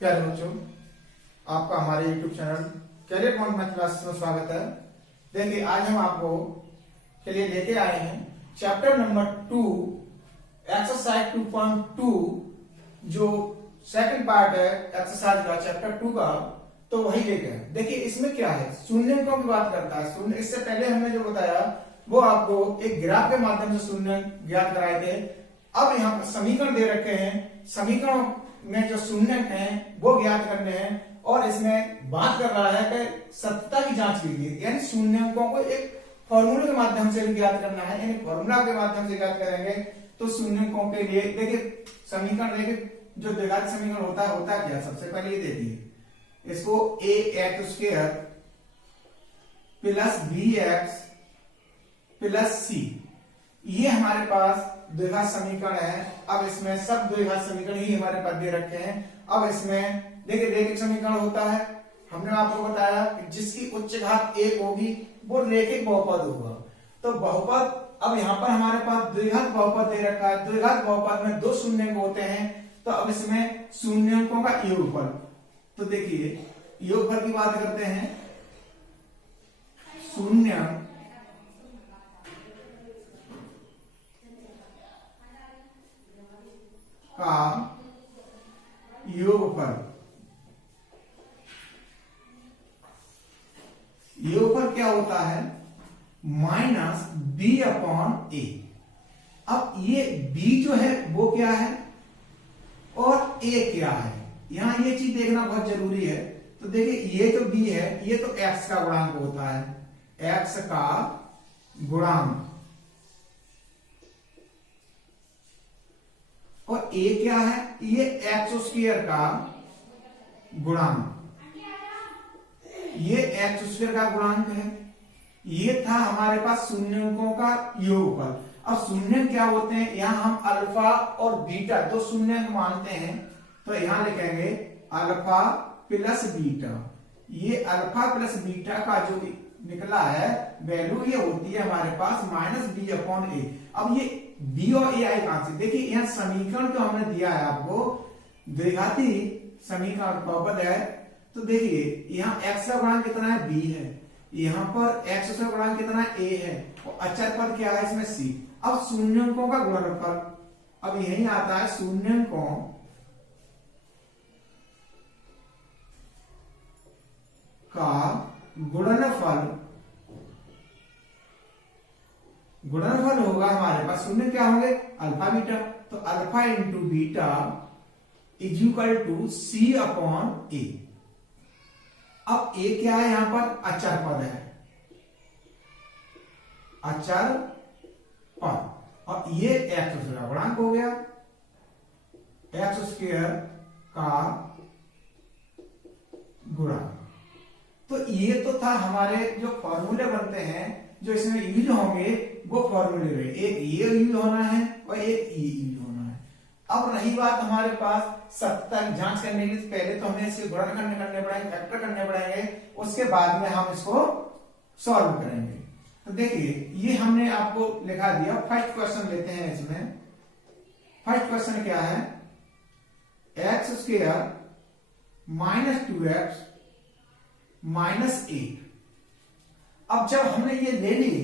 प्यारे बच्चों, आपका हमारे YouTube channel Career Point math classes में स्वागत है। देखिए, आज हम आपको के लिए लेके आए हैं चैप्टर नंबर 2 एक्सरसाइज 2.2 जो सेकंड पार्ट है एक्सरसाइज का चैप्टर 2 का, तो वही लेके आए। देखिए, इसमें क्या है, शून्यंकों की बात करता है। शून्य इससे पहले हमने जो बताया वो आपको एक ग्राफ के माध्यम से शून्य ज्ञात कराए थे। अब यहाँ पर समीकरण दे रखे हैं, समीकरण में जो शून्य हैं वो ज्ञात करने हैं और इसमें बात कर रहा है कि सत्यता की जांच कीजिए, यानी शून्यंकों को एक फॉर्मूले के माध्यम से भी ज्ञात करना है, यानी फॉर्मूला के माध्यम से ज्ञात करेंगे। तो शून्यंकों के लिए देखिए समीकरण, देखिए जो द्विघात समीकरण होता क्या, सबसे पहले ये देखिए, इसको A X square plus B X plus C, ये हमारे पास द्विघात समीकरण है। अब इसमें सब द्विघात समीकरण ही हमारे पास दे रखे हैं। अब इसमें देखिए रैखिक समीकरण होता है, हमने आपको बताया कि जिसकी उच्च घात एक होगी वो रैखिक बहुपद होगा। तो बहुपद, अब यहाँ पर हमारे पास द्विघात बहुपद दे रखा है। द्विघात बहुपद में दो शून्यंक होते हैं, तो अब इसमें शून्यंकों का योगफल। तो देखिए योगफल की बात करते हैं, शून्य का योगफल, योगफल क्या होता है, माइनस बी अपॉन ए। अब ये b जो है वो क्या है और a क्या है, यहां ये चीज देखना बहुत जरूरी है। तो देखिए ये जो b है ये तो x का गुणांक होता है, x का गुणांक, और a क्या है, ये एक्स स्क्वायर का गुणांक, ये एक्स स्क्वायर का गुणांक है। ये था हमारे पास शून्यंकों का योगफल। अब शून्य क्या होते हैं, यहां हम अल्फा और बीटा दो शून्यंक मानते हैं, तो यहां लिखेंगे अल्फा प्लस बीटा। ये अल्फा प्लस बीटा का जो निकला है वैल्यू ये होती है हमारे पास माइनस बी अपॉन ए। अब ये बी और ए आए कहां से, देखिए यहाँ समीकरण जो हमने दिया है आपको, द्विघाती समीकरण बहुपद है। तो देखिए यहाँ x का गुणांक कितना है, b है, यहाँ पर x का गुणांक कितना है, a है, और अचर पद क्या है इसमें c। अब शून्यंकों का गुणनफल, अब यही आता है शून्यंकों का गुणनफल। गुणनफल होगा हमारे पास, शून्य क्या होंगे, अल्फा बीटा। तो alpha into beta is equal to C upon A. अब ए क्या है, यहां पर अचर पद है, अचर पद, और ये एक्स का गुणांक हो गया, एक्स स्क्वायर का गुणांक। तो ये तो था हमारे जो फॉर्मूले बनते हैं जो इसमें यूज होंगे वो फॉर्मूले में, एक ये यूज होना है और एक ये यूज होना है। अब रही बात हमारे पास सत्ता की जांच करने के लिए, पहले तो हमें इसके गुणन करने पड़ेंगे, फैक्टर करने पड़ेंगे, उसके बाद में हम इसको सॉल्व करेंगे। तो देखिए ये हमने आपको लिखा दिया। फर्स्ट क्वेश्चन लेते हैं, इसमें फर्स्ट क्वेश्चन क्या है, x square minus 2x minus 8। अब जब हमने ये ले लिए,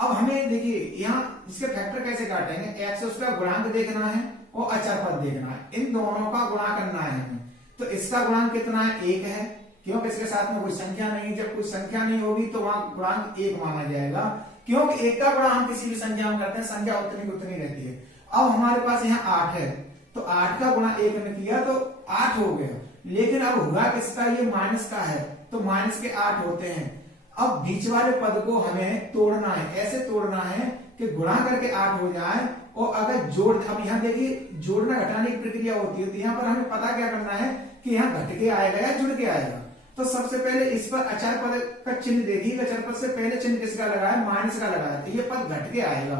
अब हमें देखिए यहाँ इसके फैक्टर कैसे काटेंगे, एक्स उसका गुणांक देखना है और अचर पद देखना है, इन दोनों का गुणा करना है हमें। तो इसका गुणांक कितना है, 1 है, क्योंकि इसके साथ में कोई संख्या नहीं, जब कोई संख्या नहीं होगी तो वहां गुणांक 1 माना जाएगा, क्योंकि 1 का गुणा हम किसी भी संख्या में करते हैं, संख्या उतनी की उतनी रहती है। अब हमारे पास यहाँ 8 है, तो 8 का गुणा 1 ने किया तो 8 हो गया, लेकिन अब हुआ किसका, ये माइनस का है, तो माइनस के 8 होते हैं। अब बीच वाले पद को हमें तोड़ना है, ऐसे तोड़ना है कि गुणा करके 8 हो जाए, और अगर जोड़, अब यहाँ देखिए जोड़ना घटाने की प्रक्रिया होती है, तो यहाँ पर हमें पता क्या करना है कि यहाँ घट के आएगा या जुड़ के आएगा। तो सबसे पहले इस पर अचर पद का चिन्ह देखिए, अचर पद से पहले चिन्ह किसका लगा है, माइनस का लगा है, तो ये पद घट के आएगा।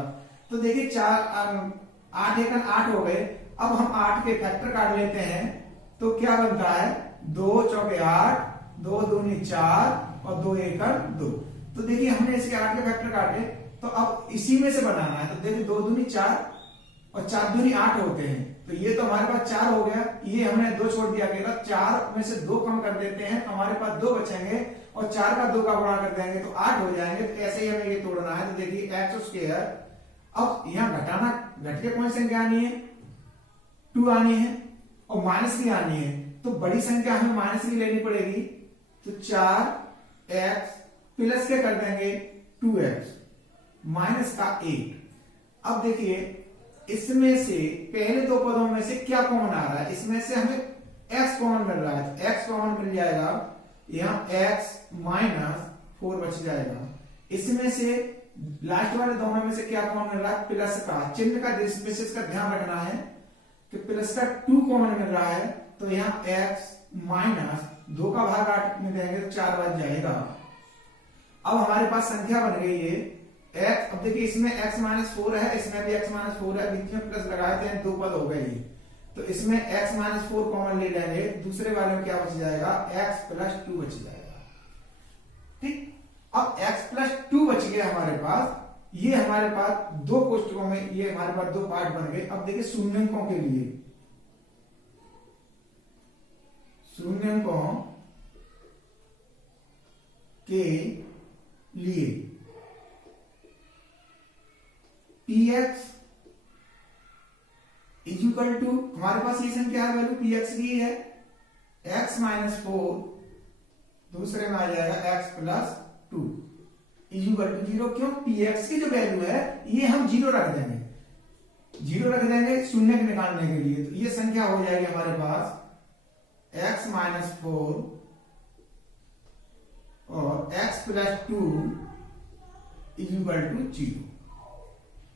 तो देखिए 8 एकन 8 हो गए। अब हम 8 के फैक्टर काट लेते हैं, तो क्या बनता है, 2 चौके 8, 2 दूनी 4 और 2 एकन 2। तो देखिए हमने इसके 8 के फैक्टर काटे, तो अब इसी में से बनाना है। तो देखिए 2 दूनी 4, और 4 दूनी 8 होते हैं, तो ये तो हमारे पास 4 हो गया, ये हमने 2 छोड़ दिया अकेला, 4 में से 2 कम कर देते हैं, हमारे पास 2 बचेंगे और 4 का 2 का गुणा कर देंगे तो 8 हो जाएंगे। तो ऐसे ही हमें ये तोड़ना है। तो देखिए एक्स स्क्वायर, अब यहाँ घटाना, घट के कौन सी संख्या आनी है, 2 आनी है और माइनस की आनी है, तो बड़ी संख्या हमें माइनस की लेनी पड़ेगी। तो 4x प्लस के कर देंगे 2x माइनस का 8। अब देखिए इसमें से पहले 2 पदों में से क्या कॉमन आ रहा है, इसमें से हमें x कॉमन मिल रहा है, x कॉमन मिल जाएगा, यहाँ x माइनस 4 बच जाएगा। इसमें से लास्ट वाले दोनों में से क्या कॉमन मिल रहा है, प्लस का चिन्ह का विशेष का ध्यान रखना है कि प्लस का 2 कॉमन मिल रहा है, तो यहाँ x माइनस 2 का भाग 8 में देंगे तो 4 बच जाएगा। अब हमारे पास संख्या बन गई है x। अब देखिए इसमें x माइनस 4 है, इसमें भी x माइनस 4 है, बीच में प्लस लगाए थे, 2 पद हो गए। तो इसमें x माइनस 4 कॉमन ले लेंगे, दूसरे वाले में क्या बच जाएगा, x प्लस 2 बच जाएगा। ठीक, अब x प्लस 2 बच गया हमारे पास। ये हमारे पास 2 कोष्टकों में, ये हमारे पास 2 पार्ट बन गए। अब देखिए शून्यंकों के लिए, शून्यंकों के लिए px इज इक्वल टू, हमारे पास ये संख्या है वैल्यू px की है, x माइनस 4, दूसरे में आ जाएगा x plus 2 is equal to 0। क्यों, px की जो वैल्यू है ये हम 0 रख देंगे, 0 रख देंगे शून्य के निकालने के लिए। तो ये संख्या हो जाएगी हमारे पास x माइनस 4 और x plus 2 is equal to 0।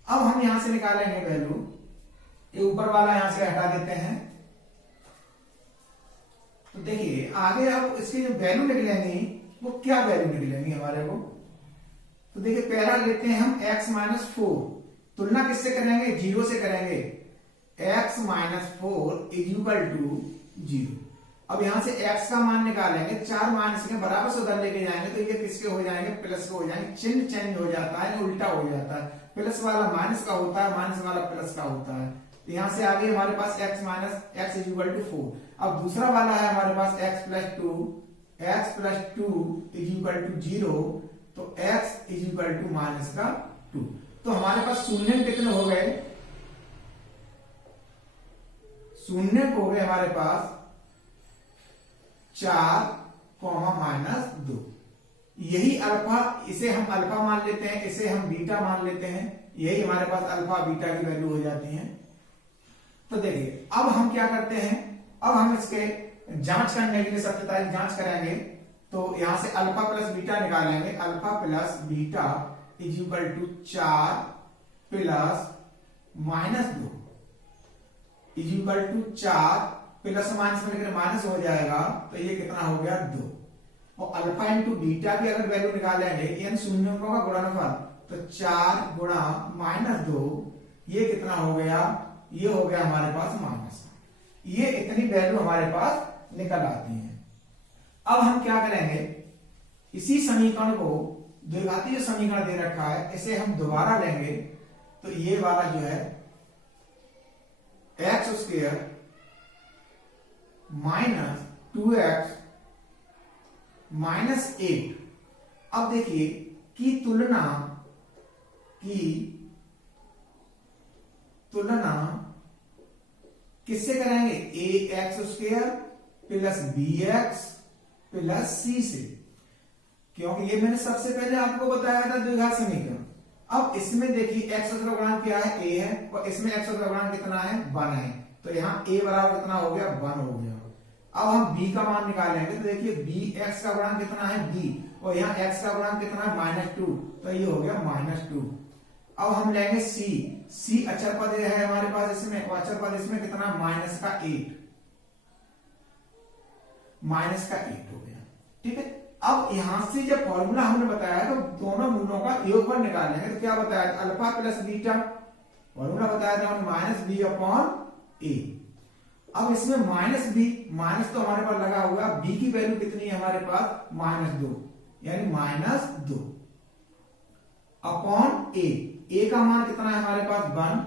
अब हम यहां से निकालेंगे वैल्यू, ये ऊपर वाला यहां से हटा देते हैं। तो देखिए आगे अब इसकी जो वैल्यू निकलेंगी वो क्या वैल्यू निकलेंगी हमारे को। तो देखिए पहला लेते हैं हम x माइनस 4, तुलना किससे करेंगे, 0 से करेंगे, x minus 4 is equal to 0। अब यहां से x का मान निकालेंगे, 4 माइनस के बराबर से उधर लेके जाएंगे तो ये किसके हो जाएंगे, प्लस के हो जाएंगे। चिन्ह चेंज हो जाता है, उल्टा हो जाता है, प्लस वाला माइनस का होता है, माइनस वाला प्लस का होता है। तो यहां से आगे हमारे पास x minus x is equal to 4। अब दूसरा वाला है हमारे पास x plus 2 is equal to 0, तो x is equal to minus का 2। तो हमारे पास शून्य कितने हो गए, शून्य हो गए हमारे पास 4 माइनस 2। यही अल्फा, इसे हम अल्फा मान लेते हैं, इसे हम बीटा मान लेते हैं, यही हमारे पास अल्फा बीटा की वैल्यू हो जाती है। तो देखिए अब हम क्या करते हैं, अब हम इसके जांच करने के लिए सत्यता की जांच करेंगे। तो यहां से अल्फा प्लस बीटा निकालेंगे, alpha plus beta is equal to 4 plus minus 2 is equal to 4 plus minus में माइनस हो जाएगा, तो ये कितना हो गया 2। और अल्फा इंटू बीटा की अगर वैल्यू निकालेंगे, इन शून्यों का गुणनफल, तो 4 गुणा माइनस 2, ये कितना हो गया, ये हो गया हमारे पास माइनस। ये इतनी वैल्यू हमारे पास निकल आती है। अब हम क्या करेंगे, इसी समीकरण को, द्विघाती जो समीकरण दे रखा है इसे हम दोबारा लेंगे। तो ये वाला जो है x square minus 2x minus 8। अब देखिए की तुलना किससे करेंगे, ax square plus bx plus c से, क्योंकि ये मैंने सबसे पहले आपको बताया था द्विघात समीकरण। अब इसमें देखिए x का गुणांक क्या है, a है, और इसमें x का गुणांक कितना है, 1 है। तो यहाँ a बराबर कितना हो गया, 1 हो गया। अब हम b का मान निकालेंगे, तो देखिए bx का गुणांक कितना है, b, और यहाँ x का गुणांक कितना है, -2, तो ये हो गया -2। अब हम लेंगे c अचर पद है हमारे पास इसमें, अचर पद इसमें कितना, -8 हो गया। ठीक है, अब यहां से जब फॉर्मूला हमने बताया तो दोनों मूलों का योगफल निकालेंगे। तो क्या बताया, अल्फा प्लस बीटा, फॉर्मूला बताया था माइनस बी अपॉन ए। अब इसमें माइनस बी, माइनस तो हमारे पास लगा हुआ, बी की वैल्यू कितनी है हमारे पास, -2, यानी -2 अपॉन ए का मान कितना है हमारे पास 1,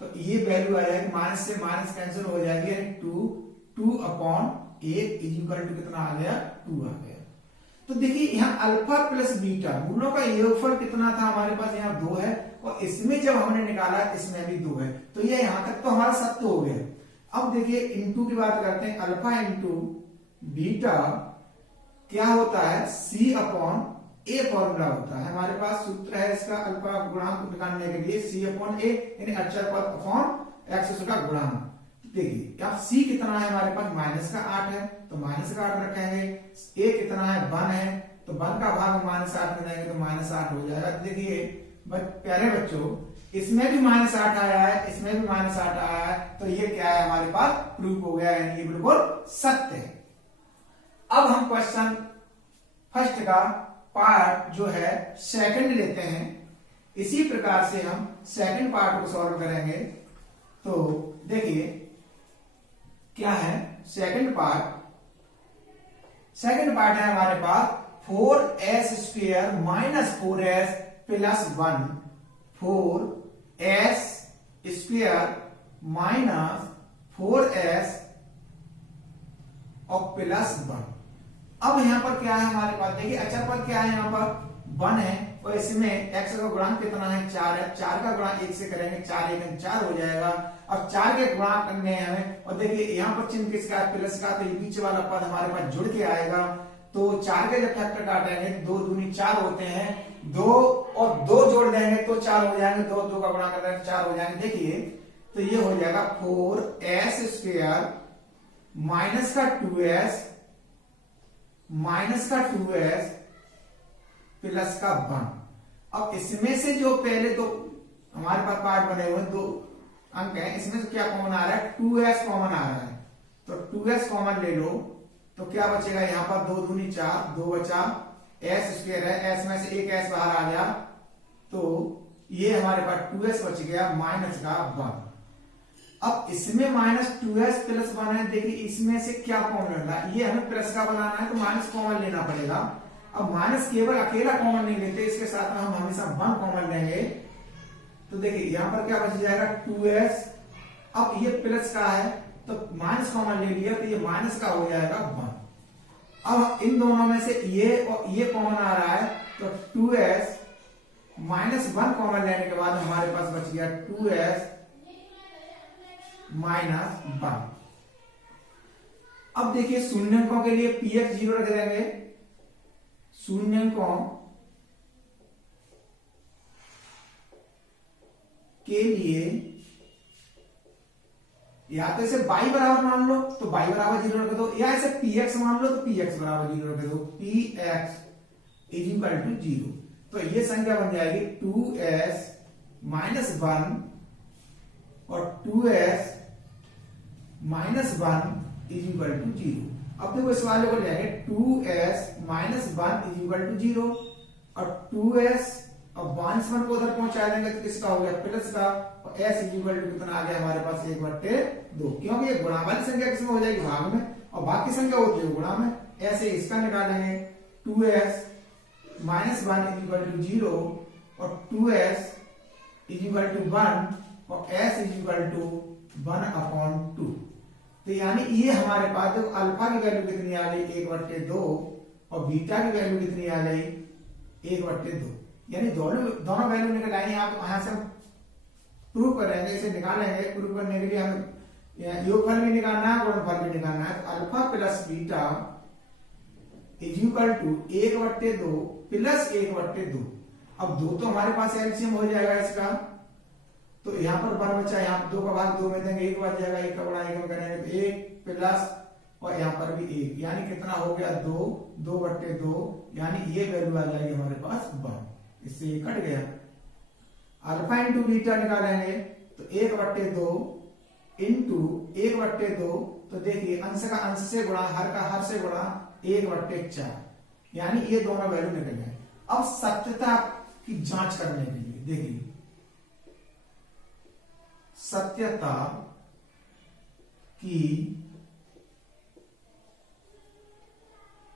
तो ये वैल्यू आ जाएगी, माइनस से माइनस कैंसिल हो जाएगी, यानी 2/8 इज इक्वल टू कितना आ गया, 2 आ गया। तो देखिए यहाँ अल्फा प्लस बीटा मूलों का योगफल कितना था हमारे पास, यहाँ 2 है, और इसमें जब हमने निकाला इसमें भी 2 है, तो ये यहां तक तो हमारा सत्य हो गया। अब देखिए इनटू की बात करते हैं, अल्फा इंटू बीटा क्या होता है, C/A फॉर्मूला होता है हमारे पास, सूत्र है इसका अल्फा गुणांक निकालने के लिए C/A, यानी अक्षर पद अपॉन एक्स उसका गुणांक। देखिए अब C कितना है हमारे पास, -8 है, तो -8 रखेंगे, A कितना है 1 है, तो 1 का भाग -8 में जाएंगे तो -8 हो जाएगा। तो देखिए प्यारे बच्चों, इसमें भी -8 आया है, इसमें भी -8 आया है, तो ये क्या है हमारे पास, प्रूफ हो गया, यानी ये बिल्कुल सत्य है। अब हम क्वेश्चन फर्स्ट का पार्ट जो है सेकंड लेते हैं, इसी प्रकार से हम सेकंड पार्ट को सॉल्व करेंगे। तो देखिए क्या है सेकंड पार्ट, सेकंड पार्ट है हमारे पास 4s² minus 4s plus 1, 4s² minus 4s और प्लस 1। अब यहां पर क्या है हमारे पास, देखिए अचर पद क्या है, यहां पर 1 है, और इसमें x का गुणांक कितना है, 4 है, 4 का गुणा 1 से करेंगे, 4 1 4 हो जाएगा। अब 4 के गुणा करने हैं हमें, और देखिए यहाँ पर चिन्ह किसका है, प्लस का, तो ये बीच वाला पद हमारे पास जुड़ के आएगा। तो 4 के जब फैक्टर काटेंगे 2 दूनी 4 होते हैं, 2 और 2 जोड़ देंगे तो 4 हो जाएंगे, 2 का गुणा कर देंगे 4 हो जाएंगे। देखिए तो ये हो जाएगा 4s² माइनस का 2s माइनस का 2s प्लस का 1। अब इसमें से जो पहले तो हमारे पास पार्ट बने हुए 2 अंक हैं, इसमें से क्या कॉमन आ रहा है, 2s कॉमन आ रहा है, तो 2s कॉमन ले लो, तो क्या बचेगा यहाँ पर, 2 दूनी 4, 2 बचा, s² है, s में से एक s बाहर आ गया, तो ये हमारे पास 2s बच गया माइनस का 1। अब इसमें -2s प्लस 1 है, देखिए इसमें से क्या कॉमन लेना है, ये हमें प्लस का बनाना है, तो माइनस कॉमन लेना पड़ेगा। अब माइनस केवल अकेला कॉमन नहीं लेते, इसके साथ में हम हमेशा 1 कॉमन लेंगे, तो देखिए यहां पर क्या बच जाएगा 2s, अब ये प्लस का है तो माइनस कॉमन ले लिया, तो ये माइनस का हो जाएगा 1। अब इन दोनों में से ये और ये कॉमन आ रहा है, तो 2s माइनस 1 कॉमन लेने के बाद हमारे पास बच गया 2s माइनस 1। अब देखिए शून्यकों के लिए px 0 रख देंगे, शून्यकों के लिए या तो इसे y बराबर मान लो तो y बराबर 0 रख दो, या इसे px मान लो तो px बराबर 0 रख दो, px इज इक्वल टू 0। तो ये संख्या बन जाएगी 2s माइनस 1 और 2s minus 1 is equal to 0। अब देखो इस वाले को लेंगे 2s minus 1 is equal to 0, और 2s और माइनस 1 को उधर पहुंचा देंगे तो किसका हो गया, प्लस का, और s इज इक्वल टू कितना आ गया हमारे पास 1/2, क्योंकि ये गुणा वाली संख्या किसमें हो जाएगी, भाग में, और बाकी संख्या होती है गुणा में। ऐसे इसका निकालेंगे 2s minus 1 is equal to 0 और 2s इज इक्वल टू 1 और s इज इक्वल टू 1/2। तो यानी ये हमारे पास जो अल्फा की वैल्यू कितनी आ गई 1/2 और बीटा की वैल्यू कितनी आ गई 1/2, यानी दोनों वैल्यू निकल आएंगे। आप यहां से प्रूव करेंगे, इसे निकालेंगे, प्रूव करने के लिए हमें योगफल भी निकालना है, गुणनफल भी निकालना है। तो alpha plus beta is equal to 1/2 plus 1/2। अब 2 तो हमारे पास एलसीएम हो जाएगा इसका, तो यहाँ पर 1 बचा, यहाँ 2 का भाग 2 में देंगे 1 बच जाएगा, 1 का गुणा 1 में करेंगे तो 1 प्लस, और यहाँ पर भी 1, यानी कितना हो गया 2, 2/2, यानी ये वैल्यू आ जाएगी हमारे पास 1, इससे ये कट गया। अल्फा इंटू बीटा निकालेंगे तो 1/2 इंटू 1/2, तो देखिए अंश का अंश से गुणा, हर का हर से गुणा 1/4, यानी ये दोनों वैल्यू निकल गए। अब सत्यता की जांच करने के लिए देखिए, सत्यता की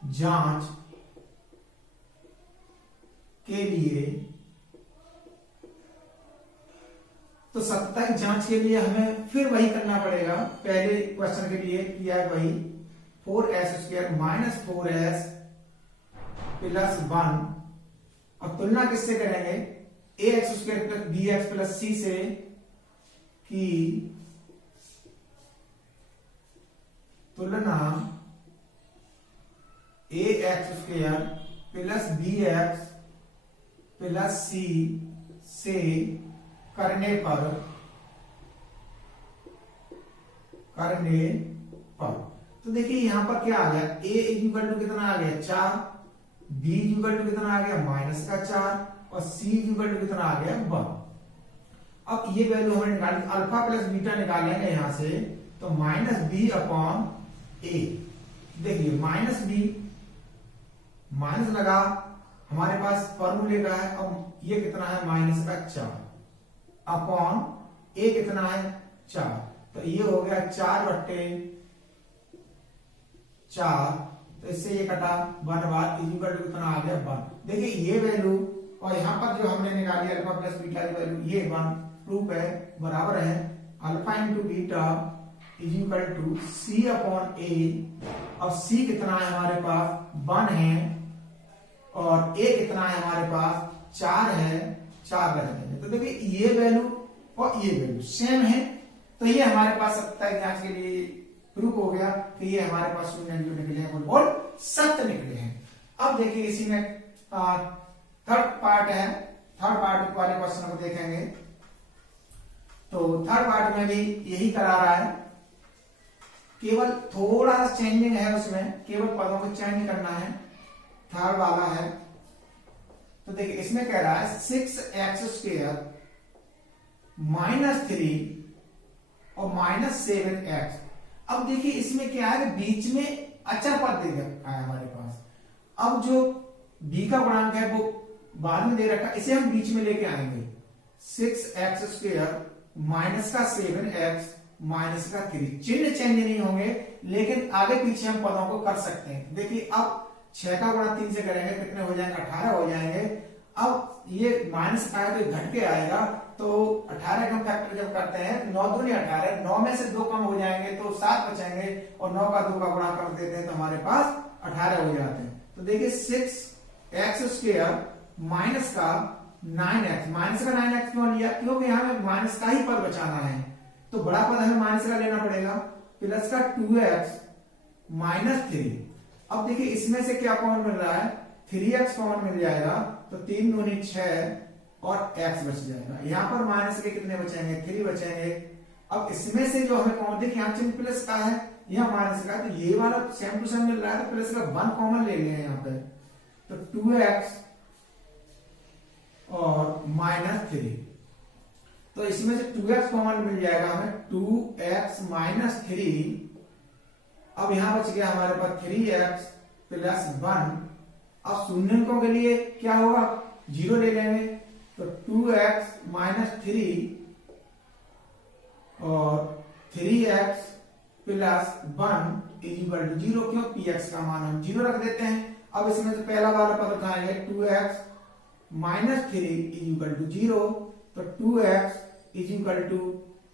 जांच के लिए तो सत्ता की जांच के लिए हमें फिर वही करना पड़ेगा, पहले क्वेश्चन के लिए किया है वही, 4s² माइनस 4s प्लस 1। अब तुलना किससे करेंगे, ax² plus bx plus c से, कि तुलना ax² plus bx plus c से करने पर तो देखिए यहां पर क्या आ गया, a इक्वल टू कितना आ गया 4, b इक्वल टू कितना आ गया -4 और c इक्वल टू कितना आ गया 1। अब ये वैल्यू हमें निकालनी, अल्फा प्लस बीटा निकालेंगे यहां से, तो -b/a। देखिए -b माइनस लगा, हमारे पास फॉर्मूले का है, अब ये कितना है -4 अपॉन a कितना है 4, तो ये हो गया 4/4, तो इससे ये कटा 1/, इक्वल टू कितना आ गया 1। देखिए ये वैल्यू और यहां पर जो हमने निकाली अल्फा प्लस बीटा की वैल्यू, ये 1 प्रूफ है, बराबर है alpha into beta equal to c/a। और c कितना है हमारे पास 1 है और a कितना है हमारे पास 4 है, 4 रख देंगे। तो देखिए ये वैल्यू और ये वैल्यू सेम है, तो ये हमारे पास सत्ता की जांच के लिए प्रूफ हो गया कि ये हमारे पास शून्य जो निकले हैं वो सत्य निकले हैं। अब देखिए इसी में थर्ड पार्ट है, थर्ड पार्ट वाले क्वेश्चन को देखेंगे। तो थर्ड पार्ट में भी यही करा रहा है, केवल थोड़ा सा चेंजिंग है उसमें, केवल पदों को चेंज करना है, थर्ड वाला है। तो देखिए इसमें कह रहा है 6x² -3 और -7x। अब देखिए इसमें क्या है, बीच में अचर पद दे रखा है हमारे पास। अब जो b का गुणांक है वो बाद में दे रखा है, इसे हम बीच में लेके आएंगे। 6x² -7x -3, चिन्ह चेंज नहीं होंगे लेकिन आगे पीछे हम पदों को कर सकते हैं। देखिए अब 6 का गुणा 3 से करेंगे, कितने हो जाएंगे 18 हो जाएंगे। अब ये माइनस आया तो घट के आएगा, तो 18 का फैक्टर जब करते हैं 9 दूनी 18, 9 में से 2 कम हो जाएंगे तो 7 बचेंगे और 9 का 2 का गुणा कर देते हैं तो हमारे पास 18 हो जाते हैं। तो देखिए 6x² माइनस का 9x, माइनस का 9x क्यों लिया, क्योंकि हमें माइनस का ही पद बचाना है, तो बड़ा पद हमें माइनस का लेना पड़ेगा, प्लस का 2x -3। अब देखिए इसमें से क्या कॉमन मिल रहा है, 3x कॉमन मिल जाएगा, तो 3 दूनी 6 और x बच जाएगा। यहां पर माइनस के कितने बचेंगे 3 बचेंगे। अब इसमें से जो हमें कॉमन, देखिए यहां चिन्ह प्लस का है, यहां माइनस का है, तो ये वाला सेम टू सेम मिल रहा है, तो प्लस का 1 कॉमन ले लें यहाँ पे, तो 2x और -3। तो इसमें से 2x कॉमन मिल जाएगा हमें, 2x -3। अब यहां बच गया हमारे पास 3x प्लस 1। अब शून्यकों के लिए क्या होगा, 0 ले लेंगे, तो 2x -3 और 3x प्लस 1 इक्वल टू 0, क्यों px का मान हम 0 रख देते हैं। अब इसमें से पहला वाला पद उठाएंगे, 2x -3 इक्वल टू 0, तो 2x इक्वल टू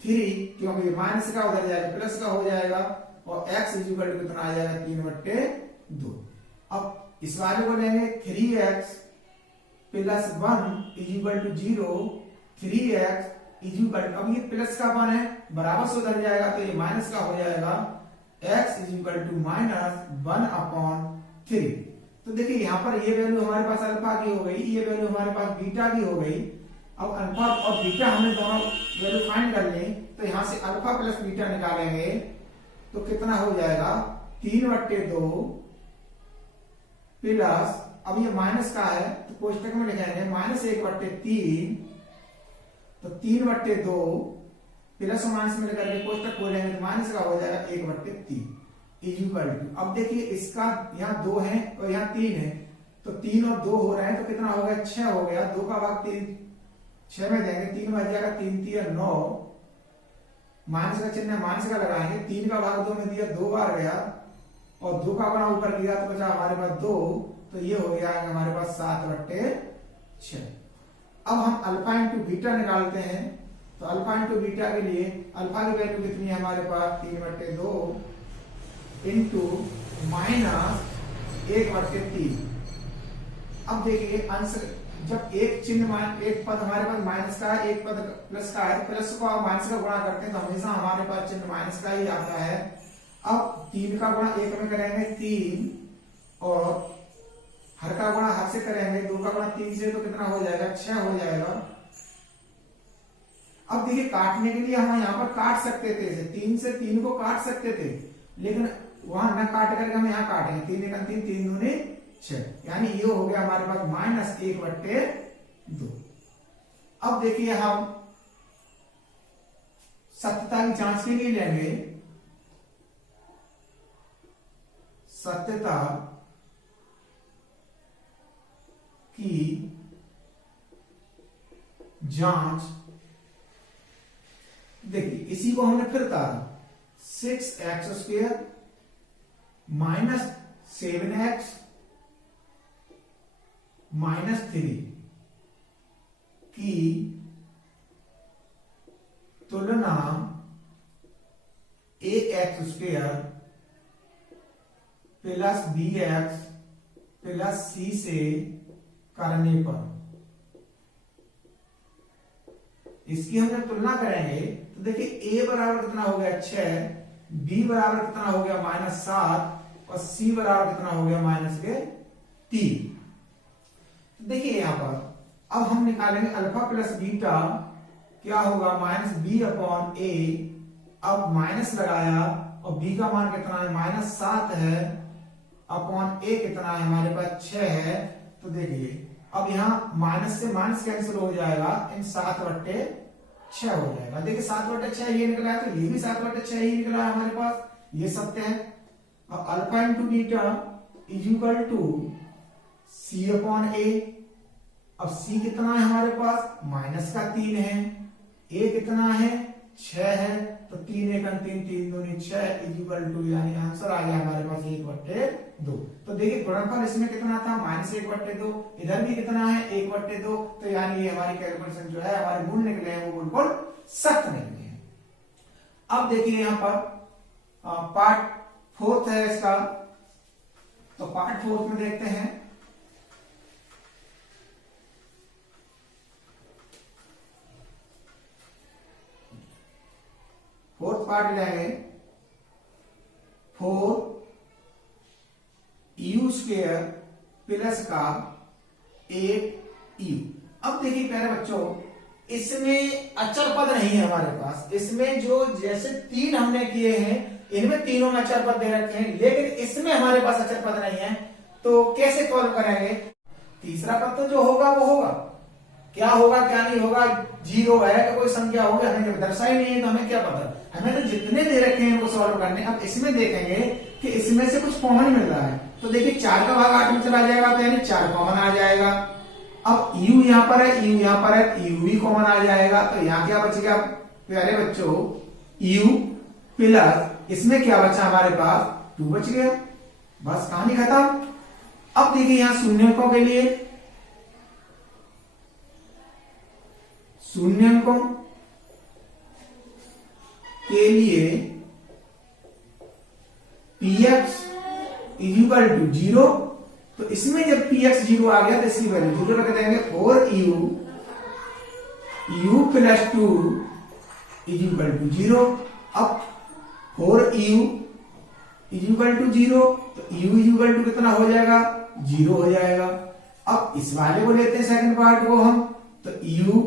3, क्योंकि माइनस का उधर जाएगा प्लस का हो जाएगा, और x इक्वल टू कितना आ जाएगा 3/2। अब इस वाले को लेंगे 3x plus 1 equal to 0, 3x equal, अब ये प्लस का 1 है, बराबर से उधर जाएगा तो ये माइनस का हो जाएगा, x इक्वल टू -1/3। तो देखिए यहां पर ये वैल्यू हमारे पास अल्फा की हो गई, ये वैल्यू हमारे पास बीटा की हो गई। अब अल्फा और बीटा हमने दोनों वैल्यू फाइंड कर ली, तो यहां से अल्फा प्लस बीटा निकालेंगे तो कितना हो जाएगा 3/2 प्लस, अब ये माइनस का है तो कोष्टक में लिखेंगे -1/3, तो 3/2 प्लस माइनस में लेकर के कोष्टक खोलेंगे तो माइनस का हो जाएगा 1/3 इक्वल टू। अब देखिए इसका यहाँ 2 है और यहाँ 3 है, तो 3 और 2 हो रहे हैं, तो कितना हो गया 6 हो गया, 2 का भाग 3 6 में देंगे, 3 बच जाएगा, 3 3 9, माइनस का चिन्ह माइनस का लगाएंगे, 3 का भाग 2 में दिया 2 बार गया और 2 का गुणा ऊपर किया तो बचा हमारे पास 2, तो ये हो गया हमारे पास 7/6। अब हम अल्फा इंटू बीटा निकालते हैं, तो अल्फा इंटू बीटा के लिए अल्फा की वैल्यू कितनी है हमारे पास 3/2 इंटू माइनस 1/3। अब देखिए अंश जब एक चिन्ह एक पद हमारे पास माइनस का है, एक पद प्लस का है, प्लस को आप माइनस का गुणा करते हैं तो हमेशा हमारे पास चिन्ह माइनस का ही आता है। अब 3 का गुणा 1 में करेंगे 3 और हर का गुणा हर से करेंगे, 2 का गुणा 3 से तो कितना हो जाएगा 6 हो जाएगा। अब देखिए काटने के लिए हम यहाँ पर काट सकते थे, 3 से 3 को काट सकते थे, लेकिन वहां न काट करके हम यहाँ काटेंगे 3 1 3 3 दूनी 6, यानी ये हो गया हमारे पास -1/2। अब देखिए हम सत्यता की जांच के लिए लेंगे सत्यता की जांच। देखिए इसी को हमने फिर कहा 6x² - 7x - 3 की तुलना ax² plus bx plus c से करने पर, इसकी हम जब तुलना करेंगे तो देखिए a बराबर कितना हो गया 6, b बराबर कितना हो गया -7 और c बराबर कितना हो गया -3। देखिए यहां पर अब हम निकालेंगे अल्फा प्लस बीटा, क्या होगा -b/a। अब माइनस लगाया और b का मान कितना है -7 है, अपॉन a कितना है हमारे पास 6 है। तो देखिए अब यहाँ माइनस से माइनस कैंसिल हो जाएगा, इन 7/6 हो जाएगा। देखिए 7/6 ये निकला है, तो ये भी 7/6 ही निकला है हमारे पास, ये सत्य है। अब alpha into beta is equal to c/a। अब c कितना है हमारे पास -3 है, a कितना है 6 है, तो 3 1 3 3 दूनी 6 इज इक्वल टू, यानी आंसर आ गया हमारे पास 1/2। तो देखिए गुणनफल इसमें कितना था -1/2, इधर भी कितना है 1/2, तो यानी ये हमारी कैलकुलेशन जो है हमारे गुण निकले हैं वो बिल्कुल सख्त निकले हैं। अब देखिए यहाँ पर पार्ट 4 है इसका, तो पार्ट 4 में देखते हैं। फोर्थ पार्ट लेंगे 4u² प्लस का 8u। अब देखिए प्यारे बच्चों, इसमें अचर पद नहीं है हमारे पास, इसमें जो जैसे 3 हमने किए हैं इनमें तीनों में अचर पद दे रखे हैं, लेकिन इसमें हमारे पास अचर पद नहीं है, तो कैसे सॉल्व करेंगे। तीसरा पद तो जो होगा वो होगा, क्या होगा क्या नहीं होगा, 0 है कि कोई संख्या होगी हमें जब दर्शाई नहीं है तो हमें क्या पता, हमें तो जितने दे रखे हैं वो सॉल्व करने। अब इसमें देखेंगे कि इसमें से कुछ कॉमन मिल रहा है, तो देखिए 4 का भाग 8 में चला जाएगा, तो यानी 4 कॉमन आ जाएगा। अब u यहाँ पर है, u यहाँ पर है, u भी कॉमन आ जाएगा, तो यहाँ क्या बचेगा प्यारे बच्चों u प्लस इसमें क्या बचा हमारे पास 2 बच गया, बस कहानी खत्म। अब देखिए यहाँ शून्यकों के लिए, शून्यकों के लिए px इज इक्वल टू 0, तो इसमें जब px 0 आ गया तो इसकी वैल्यू 0 रख देंगे। 4u u plus 2 is equal to 0। अब 4u इज इक्वल टू 0, तो u इज इक्वल टू कितना हो जाएगा 0 हो जाएगा। अब इस वाले को लेते हैं सेकंड पार्ट को हम, तो u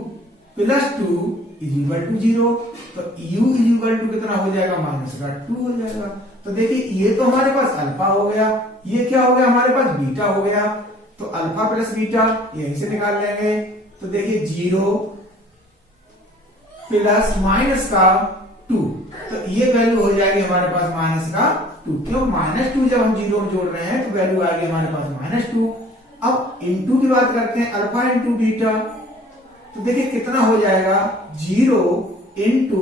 plus 2 is equal to 0, तो u इज इक्वल टू कितना हो जाएगा -2 हो जाएगा। तो देखिए ये तो हमारे पास अल्फा हो गया, ये क्या हो गया हमारे पास बीटा हो गया, तो अल्फा प्लस बीटा यहीं से निकाल लेंगे। तो देखिए 0 प्लस -2, तो ये वैल्यू हो जाएगी हमारे पास -2, क्यों -2 जब हम 0 में जोड़ रहे हैं तो वैल्यू आ गई हमारे पास -2। अब इनटू की बात करते हैं, अल्फा इंटू बीटा, तो देखिए कितना हो जाएगा 0 इंटू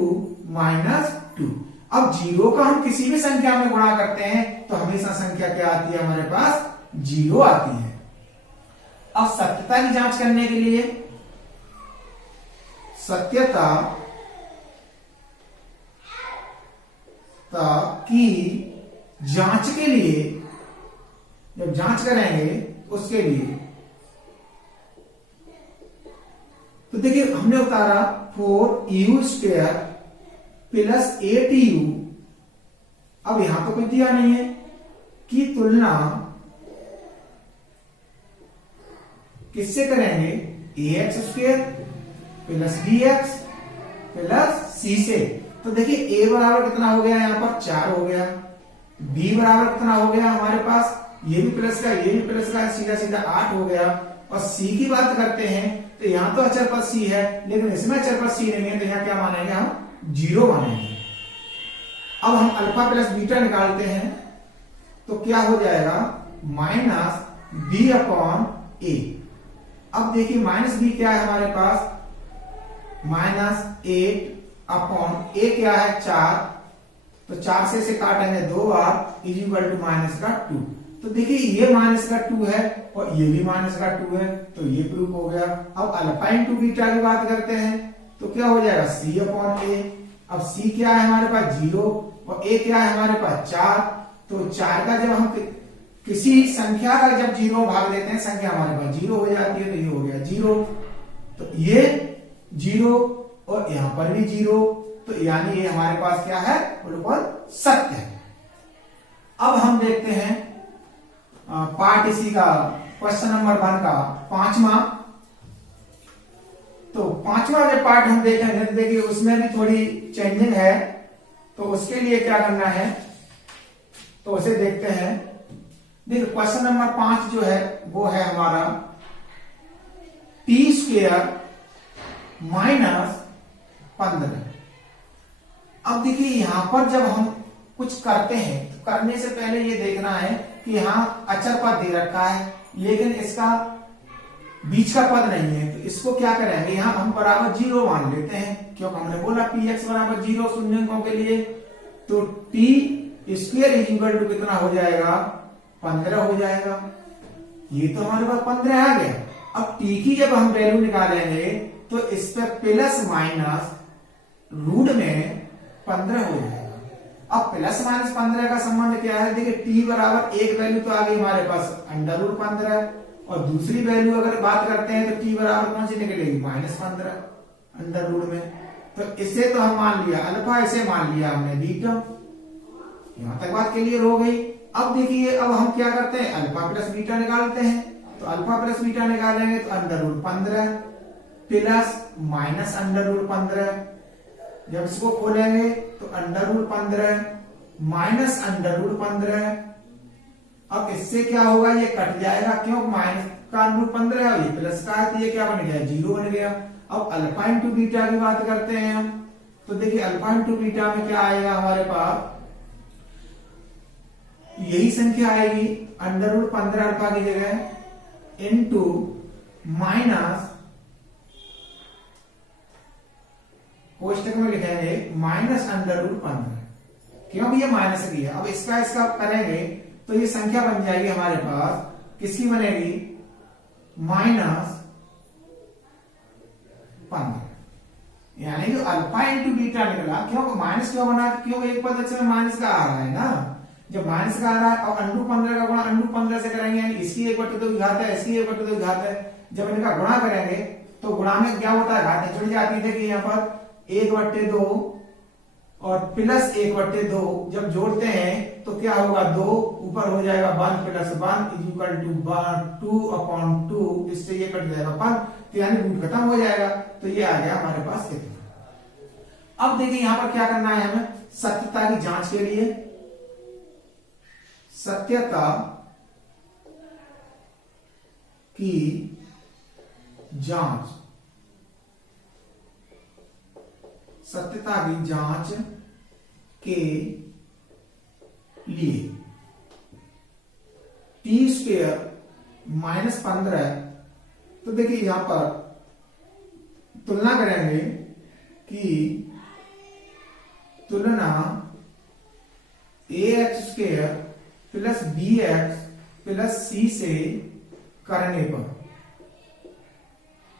-2। अब 0 का हम किसी भी संख्या में गुणा करते हैं तो हमेशा संख्या क्या आती है हमारे पास 0 आती है। अब सत्यता की जांच करने के लिए सत्यता की जांच के लिए, जब जांच करेंगे उसके लिए, तो देखिए हमने उतारा 4u² प्लस 8u। अब यहां तो कुछ दिया नहीं है, की तुलना किससे करेंगे, ax² plus bx plus c से। तो देखिए a बराबर कितना हो गया, यहां पर 4 हो गया, b बराबर कितना हो गया हमारे पास, ये भी प्लस का ये भी प्लस का, सीधा सीधा 8 हो गया। और c की बात करते हैं तो यहां तो अचर पद c है, लेकिन इसमें अचर पद c नहीं है, तो यहां क्या मानेंगे हम, 0 मानेंगे। अब हम अल्फा प्लस बीटा निकालते हैं तो क्या हो जाएगा, माइनस b अपॉन a। अब देखिए माइनस b क्या है हमारे पास, माइनस 8 अपॉन a क्या है 4, तो 4 से काटेंगे 2 बार, इज इक्वल टू माइनस का 2। तो देखिए ये माइनस का 2 है और ये भी माइनस का 2 है, तो ये प्रूफ हो गया। अब अल्फा इंटू बीटा की बात करते हैं तो क्या हो जाएगा, c अपॉन a। अब c क्या है हमारे पास 0 और a क्या है हमारे पास 4, तो 4 का जब हम किसी संख्या का जब 0 भाग देते हैं, संख्या हमारे पास 0 हो जाती है, तो ये हो गया 0, तो ये 0 और यहां पर भी 0, तो यानी ये हमारे पास क्या है, बिल्कुल सत्य है। अब हम देखते हैं पार्ट इसी का क्वेश्चन नंबर 1 का 5वां। तो 5वां जब पार्ट हम देखेंगे तो देखिए उसमें भी थोड़ी चेंजिंग है, तो उसके लिए क्या करना है, तो उसे देखते हैं। देखिए क्वेश्चन नंबर 5 जो है वो है हमारा t² माइनस 15। अब देखिए यहां पर जब हम कुछ करते हैं तो करने से पहले ये देखना है कि यहां अचर पद दे रखा है, लेकिन इसका बीच का पद नहीं है, तो इसको क्या करेंगे, यहां हम बराबर 0 मान लेते हैं, क्योंकि हमने बोला px बराबर 0 शून्यंकों के लिए। तो t² इज इक्वल टू कितना हो जाएगा, 15 हो जाएगा। ये तो हमारे पास 15 आ गया। अब t की जब हम वैल्यू निकालेंगे तो इस पे प्लस माइनस रूट में 15 हो जाएगा। अब प्लस माइनस 15 का संबंध क्या है, देखिए t बराबर एक वैल्यू तो आ गई हमारे पास √15, और दूसरी वैल्यू अगर बात करते हैं तो t बराबर कौन सी निकलेगी, -15 अंडर रूट में। तो इसे तो हम मान लिया अल्फा, इसे मान लिया हमने बीटा, यहां तक बात क्लियर हो गई। अब देखिए अब हम क्या करते हैं, अल्फा प्लस बीटा निकालते हैं। तो अल्फा प्लस बीटा निकालेंगे तो √15 प्लस माइनस √15, जब इसको खोलेंगे तो √15 माइनस √15। अब इससे क्या होगा, ये कट जाएगा, क्यों, माइनस का √15 है, ये प्लस का है, तो ये क्या बन गया, 0 बन गया। अब अल्फा इंटू बीटा की बात करते हैं हम, तो देखिए अल्फा इंटू बीटा में क्या आएगा हमारे पास, यही संख्या आएगी √15 अल्फा की जगह इंटू माइनस, कोष्टक में लिखेंगे माइनस √15, क्योंकि ये माइनस की है। अब इसका करेंगे तो ये संख्या बन जाएगी हमारे पास, किसकी बनेगी, -15, यानी कि अल्फा इंटू बीटा निकला। क्यों माइनस क्यों बना, क्यों एक पद में माइनस का आ रहा है ना, जब माइनस का आ रहा है और √15 का गुणा √15 से करेंगे, यानी इसकी 1/2 घात है, इसकी 1/2 घात है, जब इनका गुणा करेंगे तो गुणा में क्या होता है, घातें जुड़ जाती है। कि यहाँ पर 1/2 और प्लस 1/2 जब जोड़ते हैं तो क्या होगा, 2 ऊपर हो जाएगा 1 + 1 इज इक्वल टू 2/2, इससे ये कट जाएगा 1, तो यानी रूट खत्म हो जाएगा। तो ये आ गया हमारे पास इतना। अब देखिए यहां पर क्या करना है हमें, सत्यता की जांच के लिए, सत्यता की जांच, सत्यता की जांच के लिए t² -15, तो देखिए यहां पर तुलना करेंगे कि तुलना ax² plus bx plus c से करने पर,